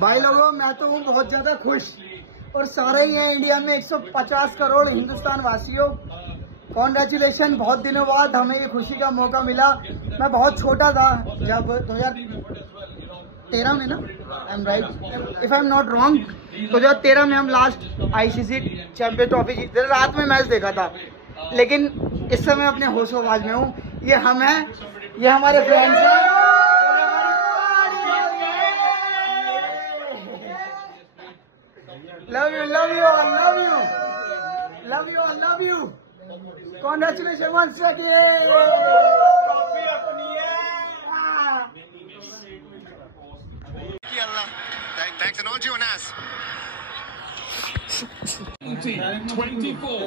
भाई लोगों मैं तो हूँ बहुत ज्यादा खुश और सारे ही हैं इंडिया में 150 करोड़ हिंदुस्तान वासियों। कॉन्ग्रेचुलेशन, बहुत दिनों बाद हमें ये खुशी का मौका मिला। मैं बहुत छोटा था जब 2013 में ना, I am right if I am not wrong, 2013 में हम लास्ट आईसीसी चैंपियन ट्रॉफी जीते, रात में मैच देखा था। लेकिन इस समय अपने होश आवाज में हूँ। ये हम हैं, ये हमारे फ्रेंड्स हैं। Love you, love you, I love you, love you, I love you. Congratulations once again. Thanks and on to you, Anas. 24.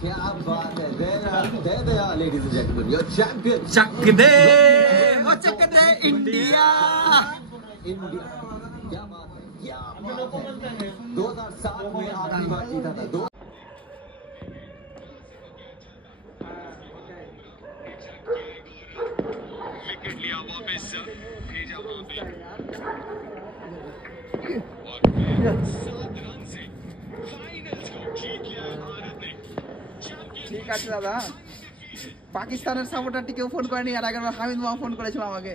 क्या बात है दे दे ladies and gentleman your champion. चक दे ओ चक दे इंडिया इंडिया, क्या बात है, क्या बात है। 2007 में आखिरी बार जीता था। विकेट लिया वापस, भेजा वापस। 7 रन से फाइनल्स को जीत लिया भारत ने। ঠিক আছে দাদা, পাকিস্তানের সাপোর্টারটি কেউ ফোন করেনি, আর আগে হামিদ মামা ফোন করেছিল আমাকে।